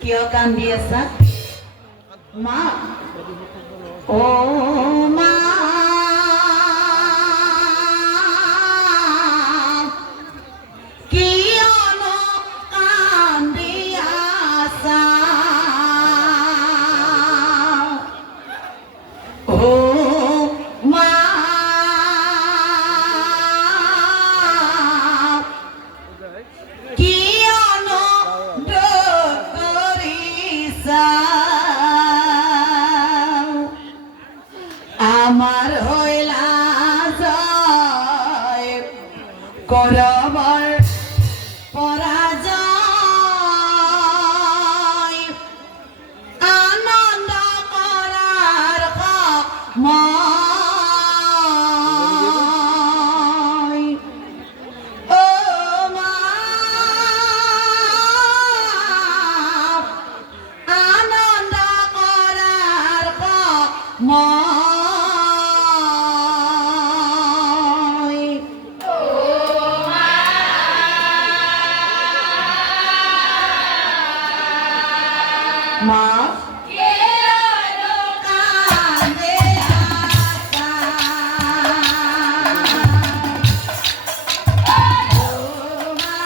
কিয় কান্দি আছা মা? ও মা, কিয়নো কান্দি আছা? ও মা, কিয়নো দুখ কৰিছা? আমার হইলা জয় করবার পরাজয়, আনন্দ করার সময়। ও মা, আনন্দ করার সময়। মা, কান্দে আছা? ও মা,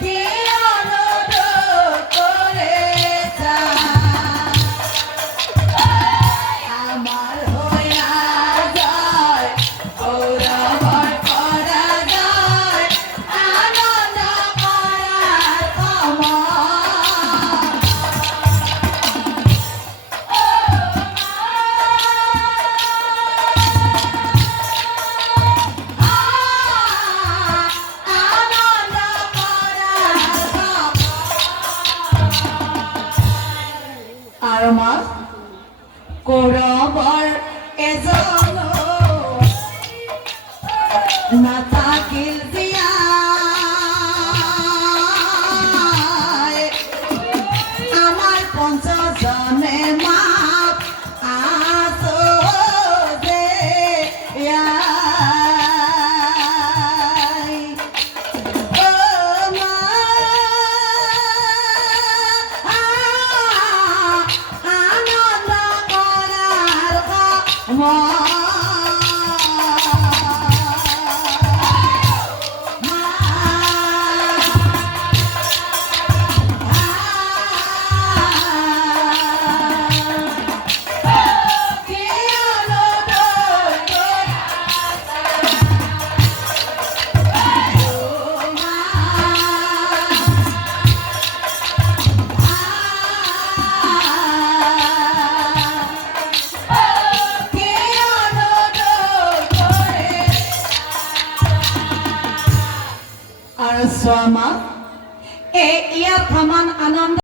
কিয়নো দুখ করেছা? আমার হইয়া যায় কৌরবর পরাজয়, আনন্দ করার সময়। আনন্দ করার সময়। আর মা, কৌরবর এজন না থাকিল জিয়ায়, আমার পঞ্চজনে মাপ আছো যে আয়। ও মা, আনন্দ করার সময়। আর সোমা, এ ইয়ার প্রমাণ আনন্দ